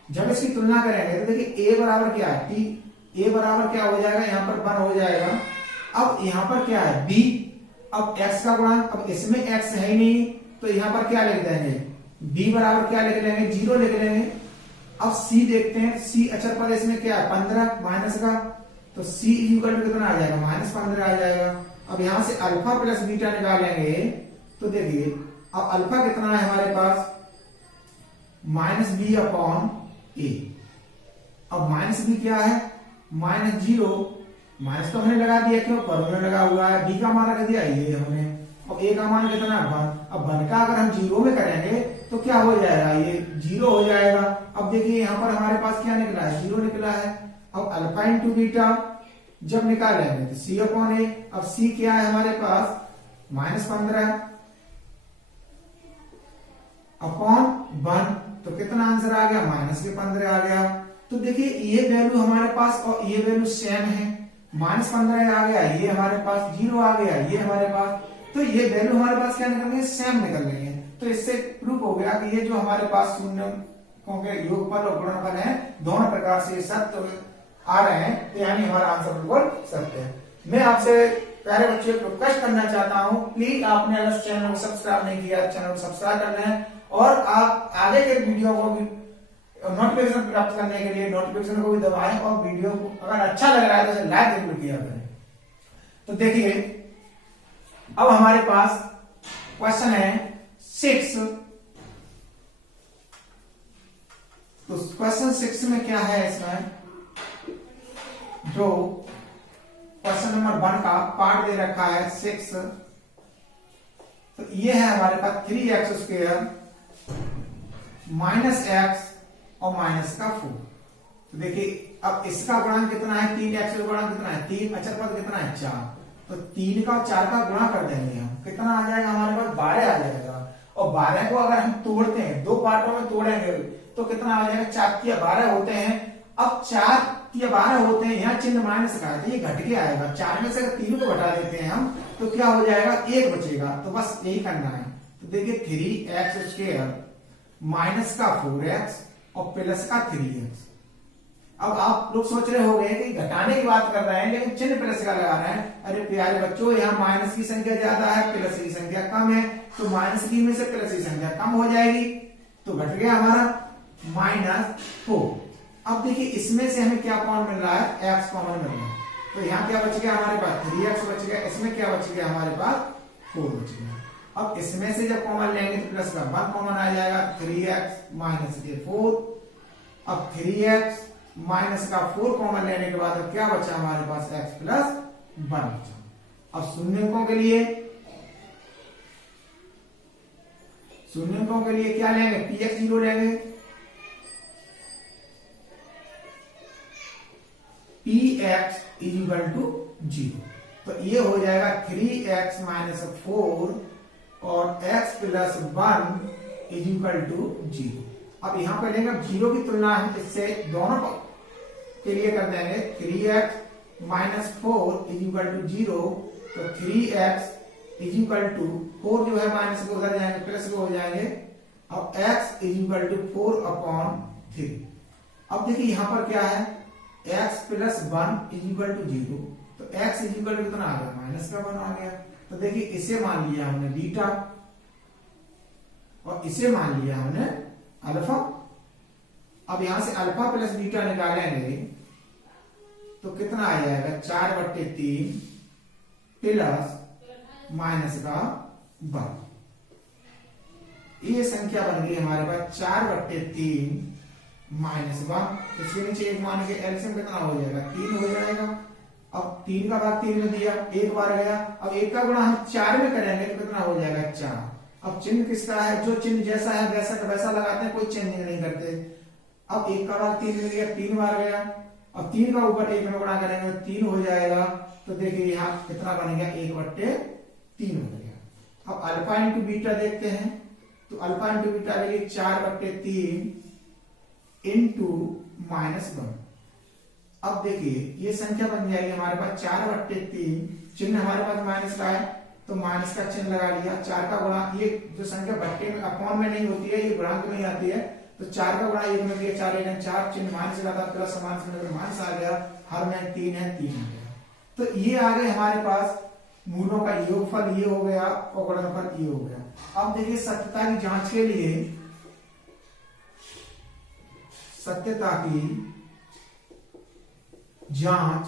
जब इसकी तुलना करेंगे तो देखिए a बराबर क्या है, a बराबर क्या हो जाएगा, यहां पर 1 हो जाएगा, अब यहाँ पर क्या है b, अब x का गुणांक, अब इसमें x है ही नहीं तो यहाँ पर क्या लिख देंगे b बराबर क्या लिख लेंगे 0 लिख लेंगे। अब c देखते हैं, c अचर पद इसमें क्या है 15 माइनस का, तो c इक्वल टू कितना आ जाएगा -15 आ जाएगा। अब यहां से अल्फा प्लस बीटा निकालेंगे तो देखिए अब अल्फा कितना है हमारे पास -b/a। अब -b क्या है -0, माइनस तो हमने लगा दिया क्यों फॉर्मूला लगा हुआ है, b का मान रख दिया ये हमने, अब a का मान कितना 1। अब 1 का अगर हम 0 में करेंगे तो क्या हो जाएगा ये 0 हो जाएगा। अब देखिए यहाँ पर हमारे पास क्या निकला है 0 निकला है। अब अल्फा इंटू बीटा जब निकालेंगे तो c/a, अब c क्या है हमारे पास -15 अपॉन 1, तो कितना आंसर आ गया -15 आ गया। तो देखिए ये वैल्यू हमारे पास और ये वैल्यू सेम है, -15 आ गया, ये हमारे पास 0 आ गया, ये हमारे पास, तो ये वैल्यू हमारे पास क्या निकल रही है सेम निकल रही है। तो इससे प्रूफ हो गया कि ये जो हमारे पास शून्यों के योगफल और गुणनफल है दोनों प्रकार से सत्य आ रहे हैं, तो यानी हमारा आंसर बिल्कुल सत्य है। मैं आपसे प्यारे बच्चों को रिक्वेस्ट करना चाहता हूं, प्लीज आपने अगर चैनल को सब्सक्राइब नहीं किया चैनल को सब्सक्राइब कर लें और आप आगे के वीडियो को भी नोटिफिकेशन प्राप्त करने के लिए नोटिफिकेशन को भी दबाएं और वीडियो को अगर अच्छा लग रहा है तो लाइक जरूर किया करें। तो देखिए अब हमारे पास क्वेश्चन है 6, तो क्वेश्चन 6 में क्या है, इसमें जो क्वेश्चन नंबर 1 का पार्ट दे रखा है 6, तो ये है हमारे पास 3x² -x और माइनस का 4। तो देखिए अब इसका गुणांक कितना है 3x का गुणांक कितना है 3, अचर पद कितना है 4, तो 3 का 4 का गुणा कर देंगे हम, कितना आ जाएगा हमारे पास 12 आ जाएगा। और 12 को अगर हम तोड़ते हैं दो पार्टों में तोड़ेंगे तो कितना आ जाएगा 4 या 12 होते हैं। अब 4 या 12 होते हैं, यहाँ चिन्ह माइनस का है तो ये घट के आएगा, 4 में से अगर 3 को घटा देते हैं हम तो क्या हो जाएगा 1 बचेगा। तो बस यही करना है। तो देखिए 3x² माइनस का 4x और प्लस का 3x। अब आप लोग सोच रहे होंगे कि घटाने की बात कर रहे हैं लेकिन चिन्ह प्लस का लगा रहे हैं। अरे प्यारे बच्चों यहाँ माइनस की संख्या ज्यादा है प्लस की संख्या कम है, तो माइनस की में से प्लस की संख्या कम हो जाएगी, तो घट गया हमारा -4। अब देखिए इसमें से हमें क्या कॉमन मिल रहा है x कॉमन मिल रहा है, तो यहाँ क्या बच गया हमारे पास 3x बच गया, इसमें क्या बच गया हमारे पास 4 बच गया। अब इसमें से जब कॉमन लेंगे तो प्लस का 1 कॉमन आ जाएगा, 3x माइनस के 4। अब 3x माइनस का 4 कॉमन लेने के बाद अब क्या बचा हमारे पास x प्लस 1 बचा। अब शून्यकों के लिए क्या लेंगे px0 लेंगे, px = 0, तो ये हो जाएगा 3x माइनस 4 और x प्लस 1 = 0। अब यहां पर लेंगे 0 की तुलना हम इससे दोनों के लिए कर देंगे, 3x माइनस 4 = 0, तो 3x = 4 जो है माइनस को उधर जाएंगे प्लस को हो जाएंगे। अब x = 4/3। अब देखिए यहां पर क्या है x प्लस 1 = 0, तो x कितना आ गया -1 आ गया। तो देखिए इसे मान लिया हमने बीटा और इसे मान लिया हमने अल्फा। अब यहां से अल्फा प्लस बीटा निकालेंगे तो कितना आ जाएगा 4/3 प्लस माइनस का 1। ये संख्या बन गई हमारे पास 4/3 माइनस 1। इसके नीचे 1 मान के एलसीएम कितना हो जाएगा 3 हो जाएगा। अब 3 का भाग 3 में दिया, 1 बार गया। अब 1 का गुणा हम 4 में करेंगे तो कितना हो जाएगा 4। अब चिन्ह किसका है, जो चिन्ह जैसा है वैसा का वैसा लगाते हैं, कोई चेंज नहीं करते। अब 1 का भाग 3 में गया, 3 बार गया। अब 3 का ऊपर 1 में गुणा करेंगे तो 3 हो जाएगा। तो देखिए यहाँ कितना बन गया 1/3 बन गया। अब अल्फा इंटू बीटा देखते हैं, तो अल्फा इंटू बीटा के लिए 4/3 इंटू -1। अब देखिए ये संख्या बन जाएगी हमारे पास 4/3, चिन्ह हमारे पास माइनस का है तो माइनस का चिन्ह लगा लिया। 4 का गुणा, ये जो संख्या भट्टे में अपॉन में नहीं होती है, ये गुणांक में ही आती है, तो 4 का गुणा 1 में दिया, 4 1 4, चिन्ह माइनस का था प्लस माइनस में माइनस आ गया, हर में 3 है 3 आ गया। तो ये आ गए हमारे पास मूलों का योगफल, ये हो गया, और गुणनफल ये हो गया। अब देखिए सत्यता की जांच के लिए, सत्यता की जांच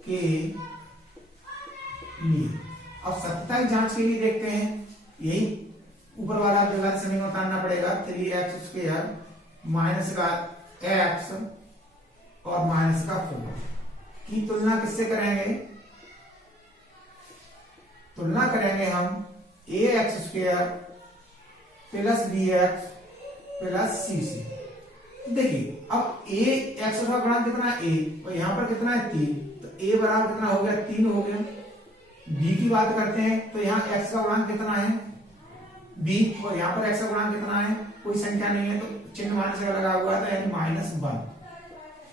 के लिए, अब सत्यता की जांच के लिए देखते हैं, यही ऊपर वाला व्यवहार समीकरण उतारना पड़ेगा, 3x² माइनस का x और माइनस का 4 की तुलना किससे करेंगे? तुलना करेंगे हम ax² plus bx plus c से। देखिए अब x का गुणांक कितना है? a, और यहां पर कितना है? 3, तो a बराबर कितना हो गया? 3 हो गया। b की बात करते हैं तो यहाँ x का गुणांक कितना है? b, और यहाँ पर x का गुणांक कितना है? कोई संख्या नहीं है, तो चिन्ह माइनस का लगा हुआ था, यानी -1।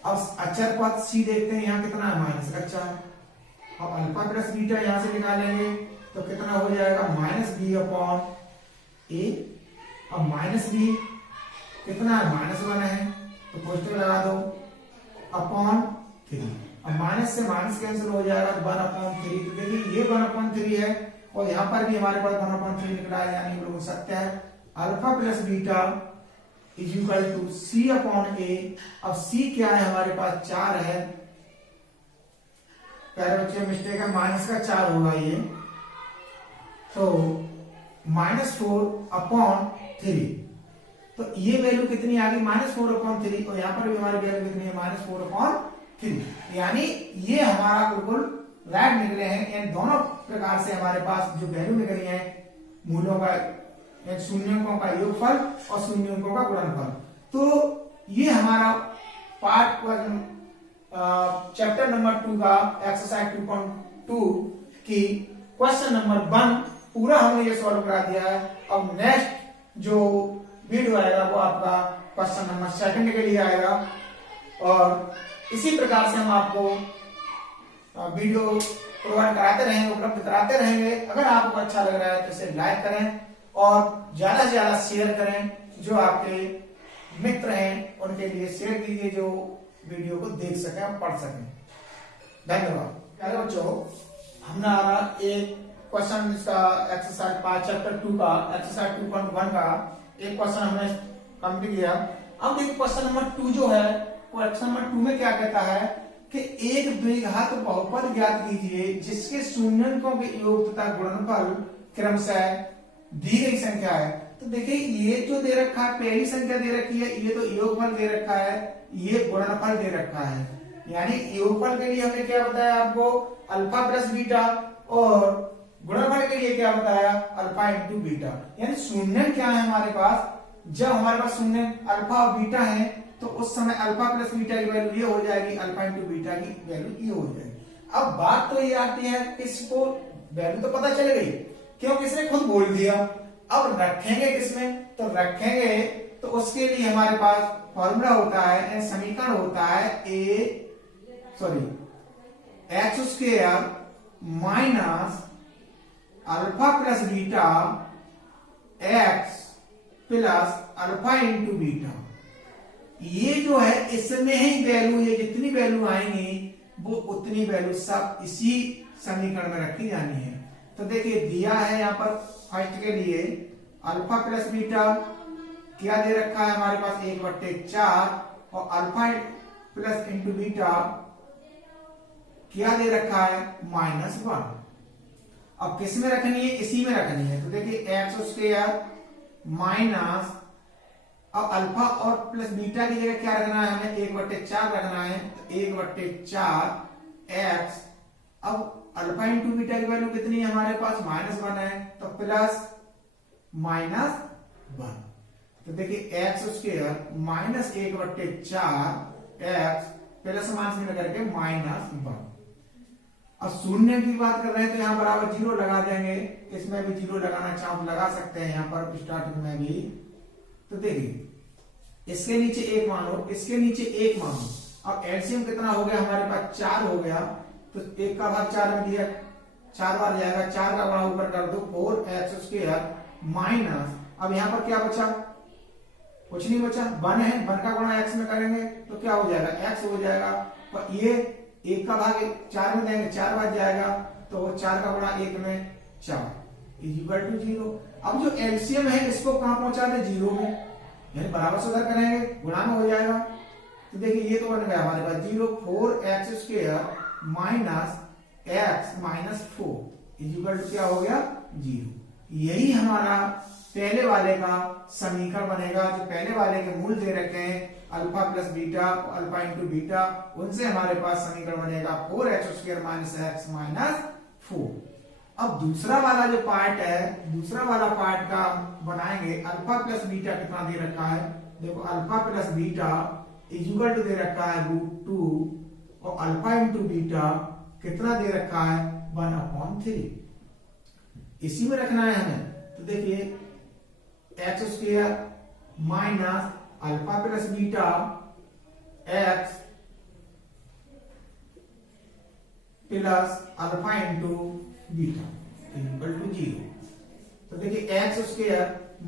अब अचर पद c देखते हैं, यहाँ कितना है? -4। अब अल्फा प्लस बीटा यहां से निकालेंगे तो कितना हो जाएगा? -b/a। अब -b कितना है? -1 है, तो पॉजिटिव लगा दो, अपॉन 3। अब माइनस से माइनस कैंसिल हो जाएगा, 1/3। तो देखिए ये 1/3 है, और यहाँ पर भी हमारे पास 1/3 निकला है, यानी हम लोग सत्य है। Alpha plus beta is equal to c/a। अब c क्या है हमारे पास? 4 है। पहले बच्चे मिस्टेक है, माइनस का 4 होगा ये, तो -4/3। तो ये वैल्यू कितनी आ गई? -4/3, और यहाँ पर भी हमारी वैल्यू कितनी है? -4/3। यानी ये हमारा बिल्कुल राइट निकले हैं। इन दोनों प्रकार से हमारे पास जो वैल्यू निकली है मूलों का, शून्यंकों का योगफल और शून्यंकों का गुणनफल। तो ये हमारा पार्ट चैप्टर नंबर 2 का एक्सरसाइज 2.2 की क्वेश्चन नंबर 1 पूरा हमने ये सॉल्व करा दिया है। अब नेक्स्ट जो वीडियो आएगा वो आपका क्वेश्चन नंबर 2 के लिए आएगा, और इसी प्रकार से हम आपको वीडियो प्रोवाइड कराते रहेंगे, उपलब्ध कराते रहेंगे। अगर आपको अच्छा लग रहा है तो इसे लाइक करें और ज्यादा से ज्यादा शेयर करें। जो आपके मित्र हैं उनके लिए शेयर कीजिए, जो वीडियो को देख सकें और पढ़ सकें। धन्यवाद। प्यारे बच्चों, हमारा एक क्वेश्चन इसका एक्सरसाइज 5 चैप्टर 2 का एक्सरसाइज 2.1 का एक क्वेश्चन हमने कंप्लीट किया। अब देखिए क्वेश्चन नंबर 2 जो है, क्वेश्चन नंबर 2 में क्या कहता है कि एक द्विघात बहुपद ज्ञात कीजिए जिसके शून्यंकों के योग तथा गुणनफल क्रमशः दी गई संख्या है। तो देखिए ये जो दे रखा है, पहली संख्या दे रखी है, ये तो योगफल दे रखा है, ये गुणनफल दे रखा है। यानी योगफल के लिए हमने क्या बताया आपको? अल्फा प्लस बीटा, और गुणनफल के लिए क्या बताया? Alpha into beta. यानी शून्य क्या है हमारे पास? जब हमारे पास शून्य अल्फा और बीटा है तो उस समय अल्फा प्लस बीटा की वैल्यू ये हो जाएगी, अल्फा इंटू बीटा की वैल्यू ये हो जाएगी। अब बात तो ये आती है, इसको वैल्यू तो पता चल गई, क्यों? किसने खुद बोल दिया। अब रखेंगे किसमें? तो रखेंगे तो उसके लिए हमारे पास फॉर्मूला होता है, समीकरण होता है x² minus alpha plus beta x plus alpha into beta. ये जो है इसमें ही वैल्यू, ये जितनी वैल्यू आएंगी वो उतनी वैल्यू सब इसी समीकरण में रखी जानी है। तो देखिए दिया है यहाँ पर फर्स्ट के लिए अल्फा प्लस बीटा क्या दे रखा है हमारे पास? 1/4, और अल्फा प्लस इंटू बीटा क्या दे रखा है? -1। अब किस में रखनी है? इसी में रखनी है। तो देखिए x² माइनस, अब अल्फा और प्लस बीटा की जगह क्या रखना है हमें? 1/4 रखना है, तो 1/4 x। अब अल्फा इंटू बीटा की वैल्यू कितनी है हमारे पास? -1 है, तो प्लस -1। तो देखिए x² minus 1/4 x plus minus में करके -1। अब शून्य की बात कर रहे हैं तो यहाँ बराबर 0 लगा देंगे। इसमें भी 0 लगाना चाहो तो लगा सकते हैं, यहाँ पर स्टार्टिंग में भी। तो देखिए इसके नीचे 1 मानो, इसके नीचे 1 मानो। अब एलसीएम कितना हो गया हमारे पास? 4 हो गया। तो 1 का भाग 4 में दिया, 4 बार जाएगा, 4 का गुणा ऊपर कर दो, 4x² माइनस, अब यहाँ पर क्या बचा? कुछ नहीं बचा, 1 है, 1 का गुणा x में करेंगे तो क्या हो जाएगा? x हो जाएगा। और ये 1 का भाग 4 में देंगे 4 बच जाएगा, तो 4 का गुणा 1 में 4 इज इक्वल टू 0। अब जो एलसीएम है इसको कहां पहुंचा दे 0 में, यानी बराबर से उधर करेंगे गुणा में हो जाएगा। तो देखिए ये तो बन गया हमारे पास 0 4x square minus x minus 4 is equal to क्या हो गया 0। यही हमारा पहले वाले का समीकरण बनेगा। जो पहले वाले के मूल दे रखे हैं alpha plus beta, alpha into beta, उनसे हमारे पास समीकरण बनेगा 4h square minus x minus 4। अब दूसरा वाला जो पार्ट है, दूसरा वाला पार्ट का बनाएंगे अल्फा प्लस बीटा कितना दे रखा है, देखो alpha plus beta is equal to दे रखा है √2 और अल्फा इंटू बीटा कितना दे रखा है 1/3। इसी में रखना है हमें। तो देखिए x square minus alpha plus beta x plus alpha into beta equal to 0। तो देखिए x स्क्वायर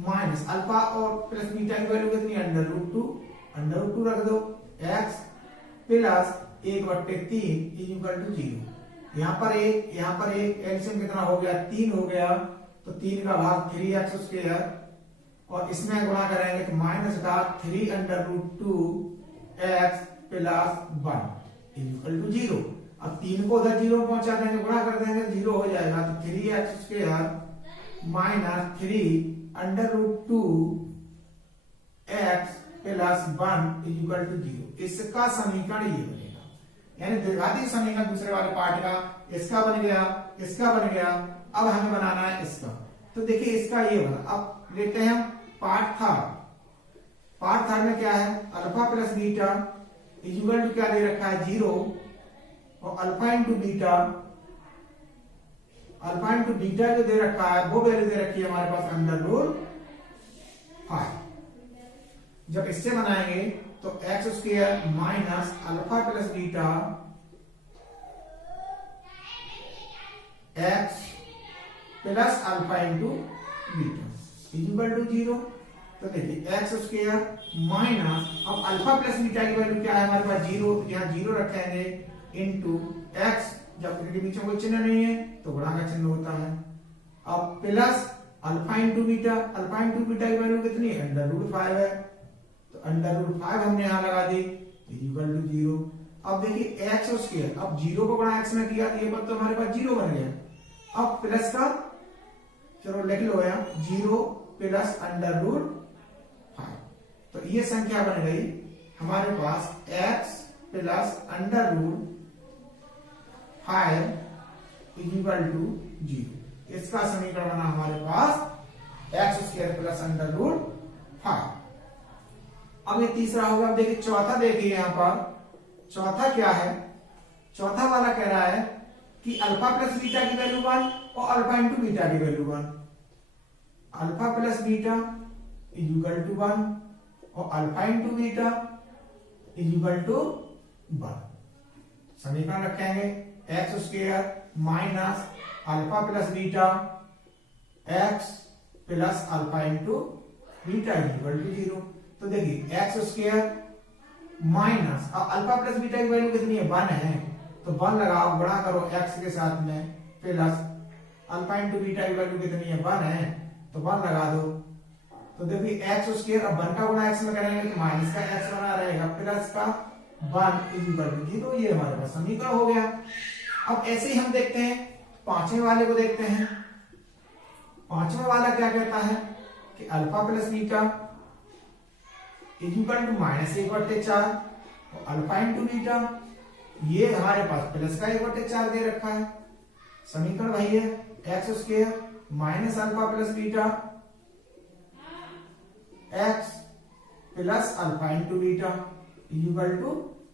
माइनस अल्फा और प्लस बीटा की वैल्यू कितनी है √2 रख दो, x प्लस 1/3 इक्वल टू 0। यहाँ पर एक एलसीएम कितना हो गया 3 हो गया, तो 3 का भाग 3x स्क्वायर और इसमें गुणा करेंगे तो माइनस का 3√2 x प्लस 1 इक्वल टू 0। अब 3 को उधर 0 पहुंचा देंगे, गुणा कर देंगे 0 हो जाएगा, तो 3x square minus 3√2 x plus 1 equal to 0। इसका समीकरण ये बनेगा, यानी द्विघाती समीकरण दूसरे वाले पार्ट का इसका बन गया, इसका बन गया। अब हमें बनाना है इसका। तो देखिए इसका ये बना। अब लेते हैं हम पार्ट थर्ड में क्या है alpha plus beta equal to क्या दे रखा है 0 और अल्फा इंटू बीटा जो दे रखा है वो वैल्यू दे रखी है हमारे पास √5। जब इससे बनाएंगे तो x square minus alpha plus beta x plus alpha into beta equal to 0। तो देखिए x स्क्वायर माइनस अब अल्फा प्लस बीटा की वैल्यू क्या है हमारे पास 0, यहाँ 0 रखेंगे इंटू x, जब इनके बीच में कोई चिन्ह नहीं है तो गुणा का चिन्ह होता है। अब प्लस अल्फा इंटू बीटा की वैल्यू कितनी है √5 है, तो √5 हमने यहां लगा दी इक्वल टू 0। अब देखिए x स्क्वायर, अब 0 को गुणा x में किया तो ये पद तो हमारे पास 0 बन गया। अब प्लस का चलो लिख लो यहाँ 0 प्लस √5, तो ये संख्या बन गई हमारे पास x प्लस √5 इक्वल टू 0। इसका समीकरण बना हमारे पास x स्क्वायर प्लस √5। अब ये तीसरा होगा। अब देखिए चौथा, देखिए यहां पर चौथा क्या है, चौथा वाला कह रहा है कि अल्फा प्लस बीटा की वैल्यू 1 और अल्फा इंटू बीटा की value 1, alpha plus beta equal to 1 और alpha into beta equal to 1। समीकरण रखेंगे x square minus alpha plus beta x plus alpha into beta equal to 0। तो देखिए x square minus alpha plus beta की value कितनी है 1 है, तो 1 लगाओ, गुणा करो x के साथ में, प्लस अल्फा इंटू बीटा की वैल्यू कितनी है 1 है, तो 1 लगा दो। तो देखिए x स्क्वायर, अब 1 का गुणा x में करेंगे तो माइनस का x बना रहेगा, प्लस का 1 इक्वल टू 0। ये हमारे पास समीकरण हो गया। अब ऐसे ही हम देखते हैं पांचवें वाले को देखते हैं। पांचवा वाला क्या कहता है कि alpha plus beta equal to -1/4 और अल्फा इंटू बीटा, ये हमारे पास प्लस का 1/4 दे रखा है। समीकरण वही है x square minus alpha plus beta x plus alpha into beta equal to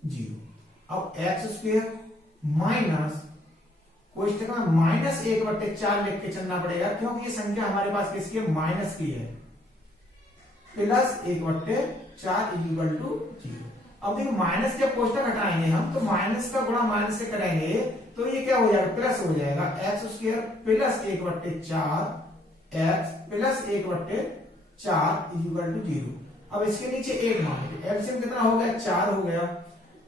0। अब x स्क्वायर माइनस कोष्टक में -1/4 लिख के चलना पड़ेगा, क्योंकि ये संख्या हमारे पास किसकी है माइनस की है, प्लस 1/4 इक्वल टू 0। अब देखो माइनस जब कोष्टक हटाएंगे हम तो माइनस का गुणा माइनस से करेंगे तो ये क्या हो जाएगा प्लस हो जाएगा, x square plus 1/4 x plus 1/4 equal to 0। अब इसके नीचे 1 मान लीजिए, एलसीएम कितना हो गया 4 हो गया,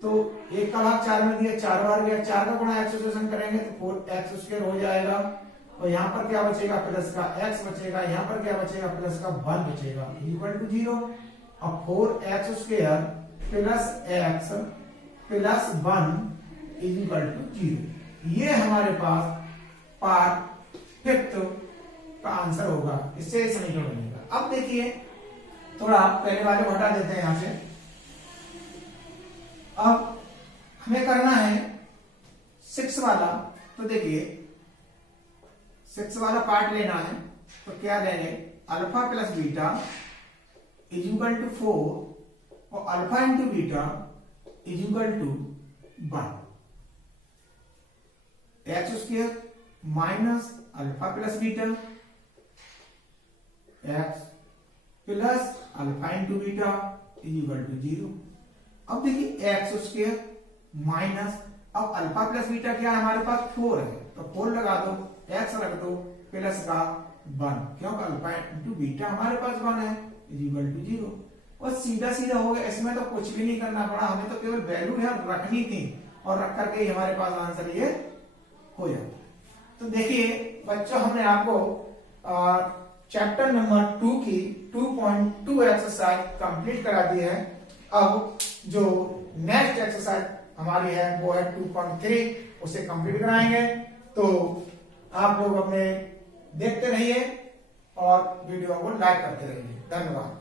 तो 1 का भाग 4 में दिया, 4 बार गया, 4 का गुणा x सब्स्टिट्यूशन करेंगे तो 4x² हो जाएगा। और यहाँ पर क्या बचेगा, प्लस का x बचेगा, यहाँ पर क्या बचेगा, प्लस का 1 बचेगा, इक्वल टू 0। अब 4x² plus x plus 1 is equal to 0। ये हमारे पास पार्ट 5th का आंसर होगा। इससे समीकरण बनेगा। अब देखिए थोड़ा पहले वाले को हटा देते हैं यहां से। अब हमें करना है 6 वाला। तो देखिए 6 वाला पार्ट लेना है तो क्या लेंगे, alpha plus beta is equal to 4 और alpha into beta is equal to 1। x² minus alpha plus beta x plus alpha into beta is equal to 0। अब देखिए x² माइनस, अब अल्फा प्लस बीटा क्या है हमारे पास 4 है तो 4 लगा दो, x रख दो, प्लस का 1, क्योंकि अल्फा इंटू बीटा हमारे पास 1 है, इज इक्वल टू 0। और सीधा सीधा हो गया, इसमें तो कुछ भी नहीं करना पड़ा, हमें तो केवल वैल्यू है रखनी थी और रख करके हमारे पास आंसर ये हो जाता। तो देखिए बच्चों, हमने आपको चैप्टर नंबर 2 की 2.2 एक्सरसाइज कंप्लीट करा दी है। अब जो नेक्स्ट एक्सरसाइज हमारी है वो है 2.3, उसे कंप्लीट कराएंगे। तो आप लोग अपने देखते रहिए और वीडियो को लाइक करते रहिए। धन्यवाद।